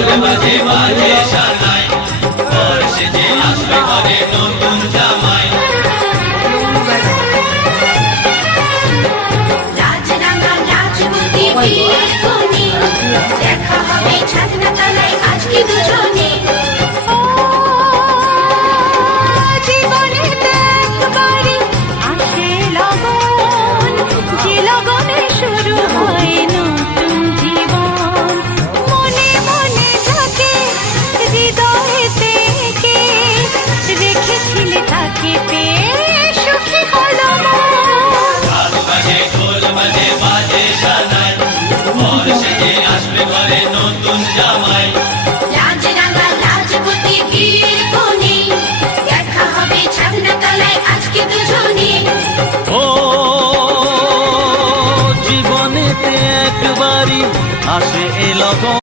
ঢোল বাজে বাজে সানাই, বর্ষে যে আসবে ঘরে নতুন জামাই। রাজরাঙা রাজবতী বিয়ের কোণে, দেখা হবে ছাদনা তলায় আজকে দুজনে। জীবনেতে একবারই আসে লগন, যে লগনে শুরু হয় নতুন জীবন। মনে মনে থাকে হৃদয়েতে কে, রেখেছিলে তাকে পেয়ে সুখী হলো মন। ঢাক বাজে ঢোল বাজে বাজে সানাই, বর্ষে যে আসবে ঘরে নতুন জামাই। রাজরাঙা রাজবতী বিয়ের কোণে, দেখা হবে ছাদনা তলায় আজকে দুজনে। ও জীবনেতে একবারই আসে এ লগন।